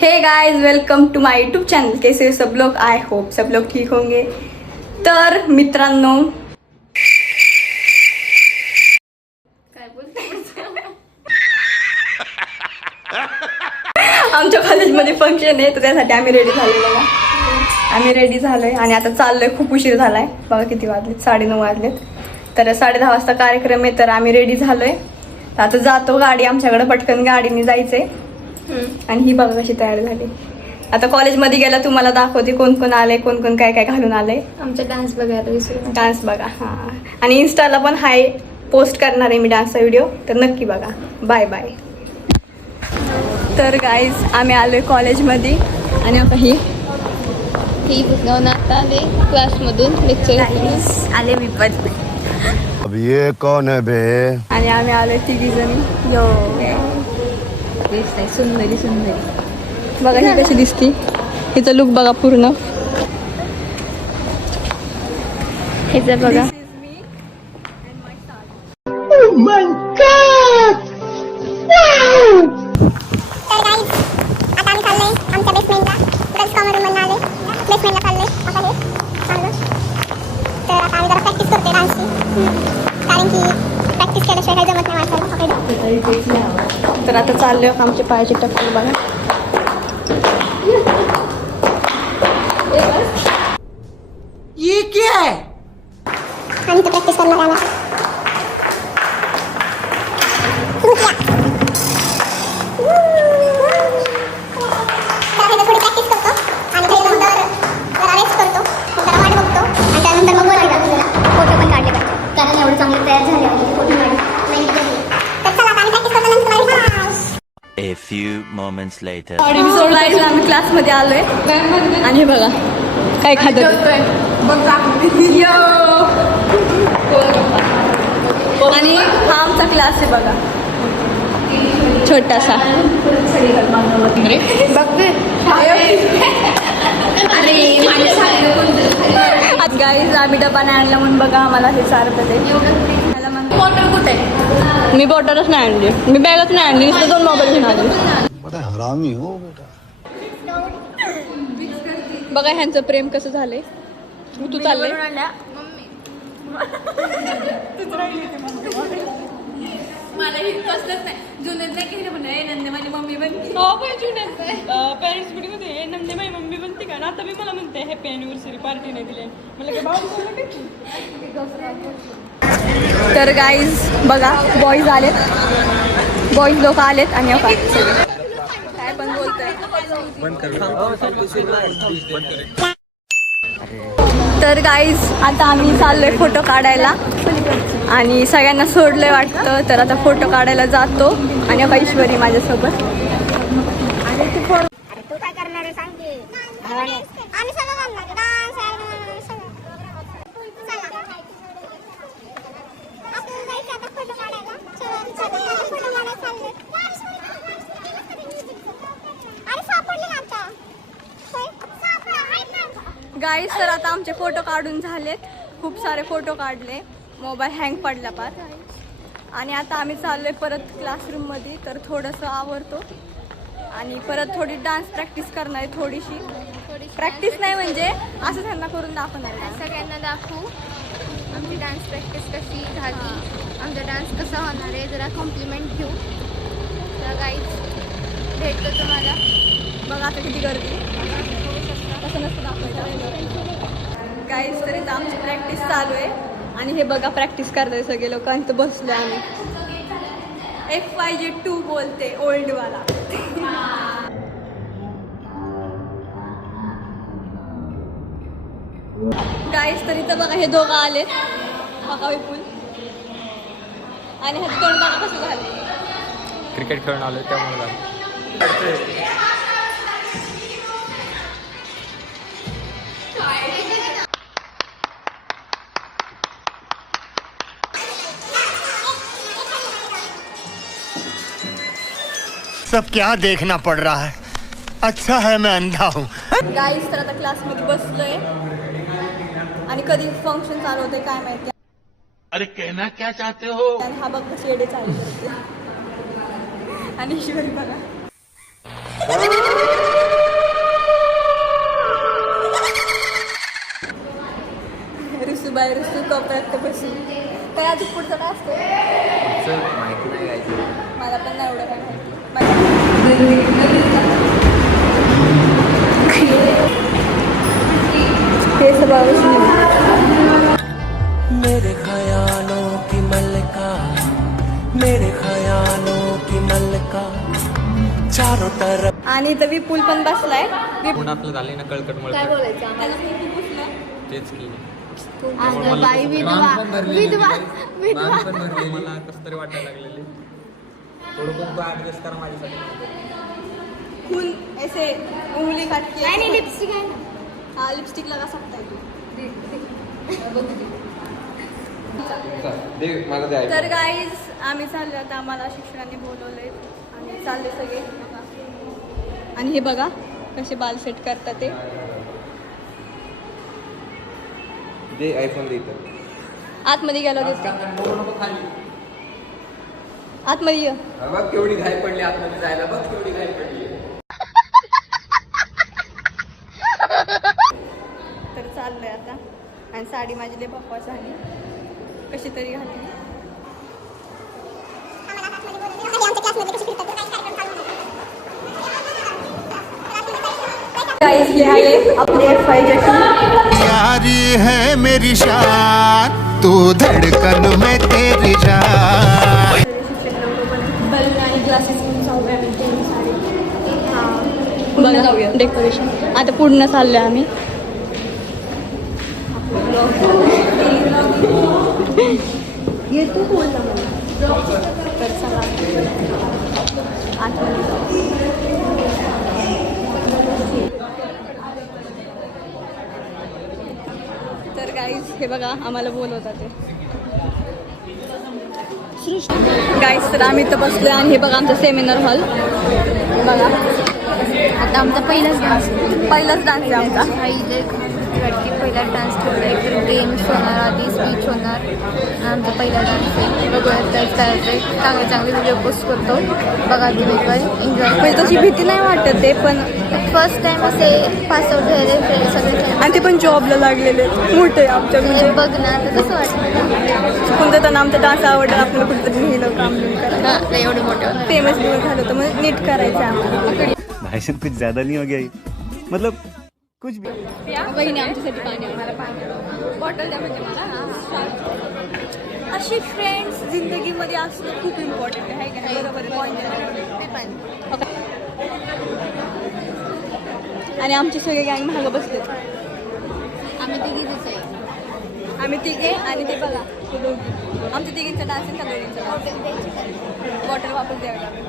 हे guys, welcome to my YouTube channel. कैसे हो सब लोग? आई होप सब लोग ठीक होंगे। तर मित्रांनो, काय बोलते आमच्या कॉलेजमध्ये फंक्शन आहे, तर त्यासाठी आम्ही रेडी झालेलो ना. आम्ही रेडी झालोय आणि आता चाललोय. खूप उशीर झालाय बघा, किती वाजलेत? 9:30 वाजलेत. तर 10:30 वाजता कार्यक्रम आहे, तर आम्ही रेडी झालोय. तर आता जातो, गाडी आमच्याकडे पटकन गाडीने जायचंय. आणि ही बघा कशी तयार झाली. आता कॉलेजमध्ये गेला तुम्हाला दाखवते कोण कोण आले, कोण कोण काय काय घालून आले. आमचा डान्स बघायला विसरू. डान्स बघा. हां, आणि इन्स्टाला पण हाय पोस्ट करणार आहे मी डान्सचा व्हिडिओ, तर नक्की बघा. Bye bye. तर गाईज, आम्ही आलोय कॉलेजमध्ये आणि आता ही बुजगावनात आले क्लासमधून लेक्चर आले मी पण. अब ये कौन है बे? आणि आम्ही आलोय तिघी जणी. यो सुंदरी सुंदरी बघा ही कशी दिसती. हिचं लुक बघा पूर्ण. हिचं बघा. तर आता चाललोय आमचे पायाचे टक्कर बघा. ये क्या है? आम्ही तर प्रॅक्टिस करणार आहे. थोडी प्रॅक्टिस करतो आणि त्यानंतर जरा रेस्ट करतो, जरा वाट बघतो आणि त्यानंतर मग बोलायला फोटो पण काढले पाहिजे, कारण एवढं चांगलं तयार झाले म्हणजे फोटो काढले. तर चला आता आम्ही प्रॅक्टिस करतो. नंतर A few moments later. आम्ही क्लासमध्ये आलोय आणि हे बघा काय खात. आणि हा आमचा क्लास आहे बघा, छोटासा. आज गाईज आम्ही डबा नाही आणला म्हणून बघा आम्हाला हे सारखं ते. बॉटल कुठे? मी बॉटलच नाही आणली, मी बॅगच नाही आणली, नुसतं 2 मोबाईल घेऊन आली. हरामी हो बेटा. बघा ह्यांचं प्रेम कसं झालंय. तू चाललंय मला हे कसलंच नाही. जुन्यात नाही केलं म्हणा नंदे माझी मम्मी बनते. पेरेंट्स मीटिंगमध्ये नंदे माझी मम्मी बनते का ना. आता मी मला म्हणते हॅपी अॅनिव्हर्सरी पार्टी नाही दिली मला. तर गाईज बघा, बॉईज आलेत, बॉईज लोक आलेत आणि काय पण बोलतोय. तर गाईज आता आम्ही चाललोय फोटो काढायला आणि सगळ्यांना सोडलंय वाटतं. तर आता फोटो काढायला जातो आणि आता ईश्वरी माझ्यासोबत. तू काय करणार आहे सांग की. आम्ही सगळं करणार डान्स गाईज. तर आता आमचे फोटो काढून झालेत, खूप सारे फोटो काढले, मोबाईल हँग पडला पार. आणि आता आम्ही चाललोय परत क्लासरूममध्ये. तर थोडंसं आवरतो आणि परत थोडी डान्स प्रॅक्टिस करणार आहे. थोडीशी प्रॅक्टिस नाही म्हणजे असं त्यांना करून दाखवणार आहे. सगळ्यांना दाखवू आमची डान्स प्रॅक्टिस कशी झाली, आमचा डान्स कसा होणार आहे, जरा कॉम्प्लिमेंट घेऊ. तर गाईज भेटतो तुम्हाला. बघा आता किती गर्दी. कसं नसतं दाखवायचं गाईज. तरी तर आमची प्रॅक्टिस चालू आहे आणि हे बघा प्रॅक्टिस करताय सगळे लोक. आणि तर बसलो आम्ही. FYJ2 बोलते ओल्डवाला. गाईज तरी तर बघा हे दोघं आलेत, बघा विपुल आणि ह्यात तोंड बघा कसं झालं. क्रिकेट खेळून आलो त्यामुळे. सब क्या देखना पड़ रहा है? अच्छा है मैं अंधा हूँ. गाईज तर आता क्लासमध्ये बसलोय आणि कधी फंक्शन चालू होते काय माहिती. अरे कहना क्या चाहते हो? आणि हा बघ कशी एडे चालू करते. आणि ईश्वरी बघा बाहेर असतो कपड्यात बसून. काय अजून पुढचं काय असतं माहिती नाही गायचं. मला पण नाही एवढं काय माहिती. हे मेरे ख्यालों की मल्लिका, मेरे ख्यालों की मल्लिका, चारों तरफ. आणि इथं विपुल पण बसलाय. कोण आपलं झाले ना कळकट काय मळकट बोलायचं आम्हाला? तेच की अगं बाई विधवा विधवा विधवा. मला कसं तरी वाटायला लागलेले. थोडं खूप ॲडजस्ट करा माझ्यासाठी. फुल ऐसे उंगली काट के नाही नाही लिपस्टिक आहे ना. हाँ लिपस्टिक लगा सकता है तू. तर गाईज आम्ही चाललो आता. आम्हाला शिक्षकांनी बोलवलंय आणि चालले सगळे. आणि हे बघा कसे बाल सेट करतात ते. दे आयफोन दे इथं. आतमध्ये गेलो देते. आतमध्ये ये. बघ केवढी घाई पडली आतमध्ये जायला. बघ केवढी घाई पडली. तर चाललंय आता. आणि साडी माझी लय बकवास झाली. कशी तरी घातली. गाइस ये आहे आपले यारी है मेरी शान तू धड़कन में तेरी जान. बलून आणि ग्लासेस घेऊन जाऊया आम्ही ते साडी. बघा जाऊया डेकोरेशन. आता पूर्ण चाललोय आम्ही. येतो बोलला मला. तर चला आतमध्ये जाऊ. तर गाईज हे बघा आम्हाला बोलवतात ते. गाईज तर आम्ही इथं बसलोय आणि हे बघा आमचा सेमिनार हॉल. बघा आता आमचा पहिलाच डान्स पहिलाच डान्स आहे आमचा. पहिला डान्स ठेवला. एक तर गेम्स होणार, आधी स्पीच होणार. आमचा पहिला डान्स आहे. बघूया त्याच करायचं. चांगले चांगले व्हिडिओ पोस्ट करतो. बघा तुम्ही पण एन्जॉय. म्हणजे तशी भीती नाही वाटत ते पण. फर्स्ट टाइम असे पास आउट झाले फ्रेंड सगळे. आणि ते पण जॉबला लागलेले मोठे आमच्या म्हणजे. बघ ना आता कसं वाटतं. कोणतं त्यांना आमचा डान्स आवडला. आपल्याला कुठेतरी नेलं काम करायला. एवढं मोठं फेमस दिवस झालं होतं मग नीट करायचं आम्हाला. भाषण कुछ ज्यादा नहीं हो गया ये? मतलब कुछ भी. बहिणी आमच्यासाठी पाणी. आम्हाला पाणी बॉटल द्या म्हणजे मला. अशी फ्रेंड्स जिंदगीमध्ये असणं खूप इम्पॉर्टंट आहे का नाही? बरोबर आहे. आणि आमचे सगळे गँग महाग बसलेत. आम्ही तिघीच आहे. आम्ही तिघे आणि ते बघा ते दोघी. आमच्या तिघींचा डान्स आहे. त्या दोघींचा डान्स. बॉटल वापस द्यावी लागेल.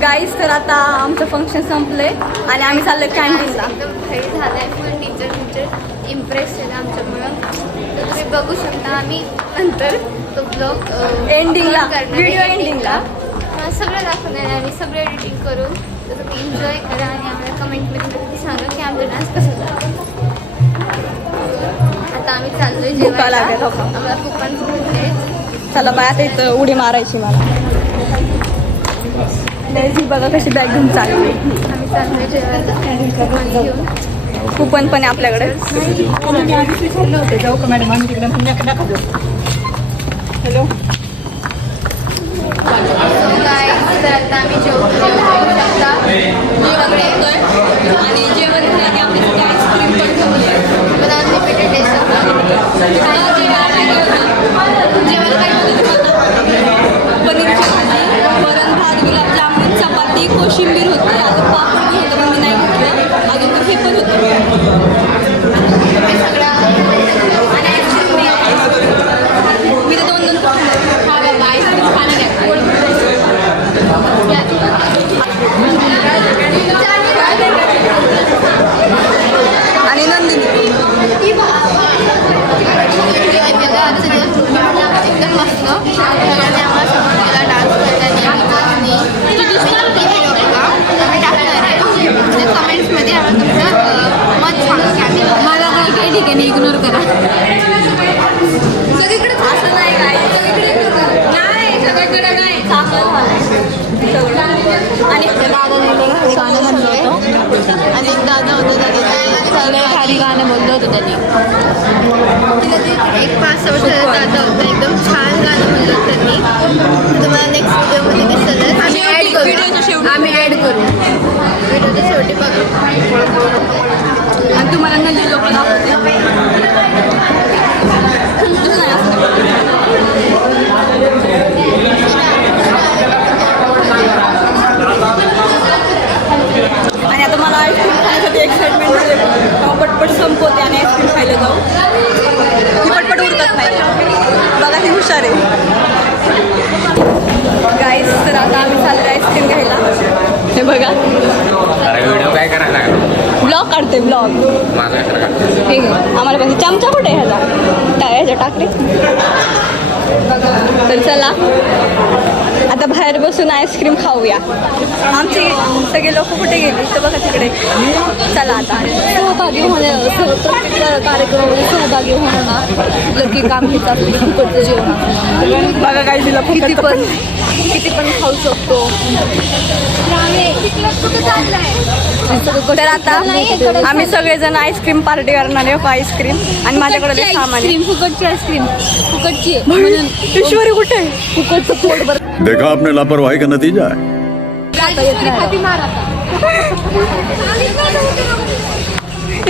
गाईज तर आता आमचं फंक्शन संपलंय आणि आम्ही चाललोय कॅन्टीनला. एकदम भारी झालाय. फुल टीचर इम्प्रेस झाला आमच्यामुळं. तर तुम्ही बघू शकता. आम्ही नंतर तो ब्लॉग एंडिंगला व्हिडिओ एंडिंगला सगळं दाखवणार आहे. आम्ही सगळं एडिटिंग करून. तर तुम्ही एन्जॉय करा आणि आम्हाला कमेंटमध्ये नक्की सांगा की आमचा डान्स कसं झाला. आता आम्ही चाललोय भुका लागेल. जेवायला. आम्हाला कुपन भेटले. चला बाय आता इथं उडी मारायची मला. जी बघा कशी बॅग घेऊन चालली. आम्ही चाललोय जेवायला घेऊन. कुपन पण आहे आपल्याकडे. जाऊ का मॅडम आम्ही तिकडे. हॅलो. तर आता आम्ही जेवण शकता. जेवण येतोय आणि जेवण झालं की आपल्यासाठी आईस्क्रीम पण ठेवली. पण अनलिमिटेड आहे सगळं. जेवण काय पनीरची भाजी, वरण भात, गुलाबजामुन, चपाती, कोशिंबीर होती. अजून पापड होतं पण मी नाही घेतलं. अजून तर हे पण होतं. आणि आईस्क्रीम मी तर दोन हा बाबा आईस्क्रीम खाणार आहे. ठीक आहे ना, इग्नोर करा. सगळीकडे असं नाही काय नाही, सगळीकडे नाही. चांगलं झालंय आणि गाणं म्हणलं होतं आणि एक दादा होतं सगळ्या भारी गाणं बोललं होतं त्यांनी. एक 5-6 वर्षाचा दादा होता, एकदम छान गाणं म्हणलं होतं त्यांनी. तुम्हाला नेक्स्ट व्हिडिओमध्ये दिसेल. आम्ही ॲड करू व्हिडिओच्या शेवटी बघा. आणि तुम्हाला नदी लोक दाखवते आणि आता मला आईस्क्रीम खाण्यासाठी एक्साइटमेंट झाले. पटपट संपवते आणि आईस्क्रीम खायला जाऊ. ती पटपट उरकत नाही. बघा ती हुशार आहे गाईस. तर आता आम्ही चाललो आईस्क्रीम घ्यायला. हे बघा व्हिडिओ काय करायला ब्लॉग काढते ब्लॉग. ठीक आहे. आम्हाला पण चमचा कुठे आहे ह्याचा टाकले. तर चला आता बाहेर बसून आईस्क्रीम खाऊया. आमचे सगळे लोक कुठे गेले तर बघा तिकडे. चला आता सहभागी प्रत्येक कार्यक्रमामध्ये सहभागी होणं ना लकी काम घेत असते. फुकटचं जेवण बघा काय तिला किती पण खाऊ शकतो. तर आता आम्ही सगळेजण आईस्क्रीम पार्टी करणार आहे. आईस्क्रीम आणि माझ्याकडे सामान आहे. फुकटची आईस्क्रीम फुकटची आहे म्हणून. ईश्वरी कुठे आहे? फुकटचं पोट भर देखा आपने लापरवाही का नतीजा है.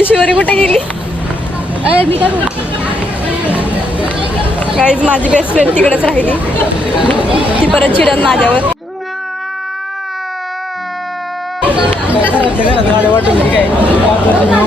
ईश्वरी कुठे गेली? मी काय बोलते गाईज माझी बेस्ट फ्रेंड तिकडेच राहिली. ती परत चिडन माझ्यावर.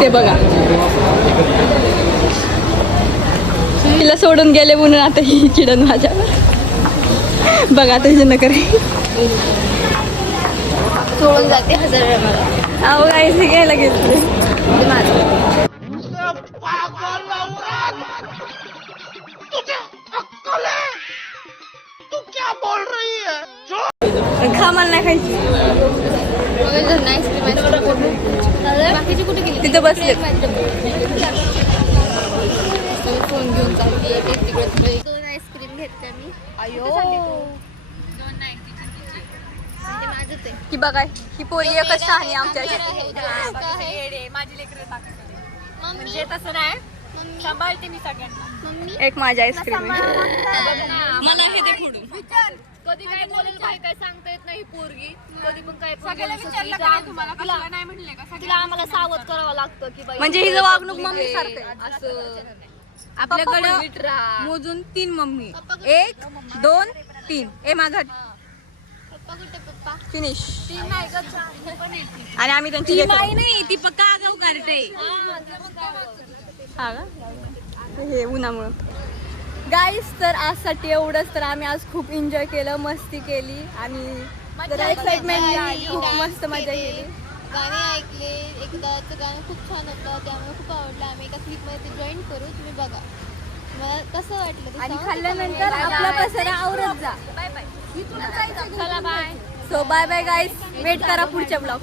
ते बघा तिला सोडून गेले म्हणून आता ही चिडन माझ्यावर. बघा आता हिचं नकर सोडून जाते 1000 वेळा मला. अहो गाईज हे घ्यायला गेले माझं खा मला नाही खायची. बाकीचे कुठे गेले? तिथं बसले. फोन घेऊन चालली. तिकडे 2 आईस्क्रीम घेतल्या मी. अयो 2 नाही म्हणजे माझंच आहे. ही बघा ही पोरी एकच शहाणी आमच्या. माझी लेकरं म्हणजे तसं नाही. सांभाळते मी सगळ्यांना. एक माझी आईस्क्रीम आहे. मला हे दे फोडून. कधी काय बोलेल काय सांगता येत नाही. पोरगी कधी पण काय तिला आम्हाला सावध करावं लागतं की बाई म्हणजे हिचं वागणूक मम्मी सारखं असं. आपल्याकडे मोजून 3 मम्मी. 1 2 3 ए माझा पप्पा कुठे पप्पा? फिनिश. ती नाही गं. आणि आम्ही त्यांची लेकरं. नाही ती पक्का आगाऊ करते. हा का? हे उन्हामुळं. गाईस तर आजसाठी एवढंच. तर आम्ही आज खूप एन्जॉय केलं, मस्ती केली आणि जरा एक्साइटमेंट खूप मस्त मजा केली. गाणे ऐकले. एकदाचं गाणं खूप छान होतं त्यामुळे खूप आवडलं. आम्ही एका क्लिपमध्ये ते जॉईन करू. तुम्ही बघा मला कसं वाटलं. आणि खाल्ल्यानंतर आपला पसारा आवरत जा. चला बाय. सो बाय बाय गाईस. वेट करा पुढच्या ब्लॉग.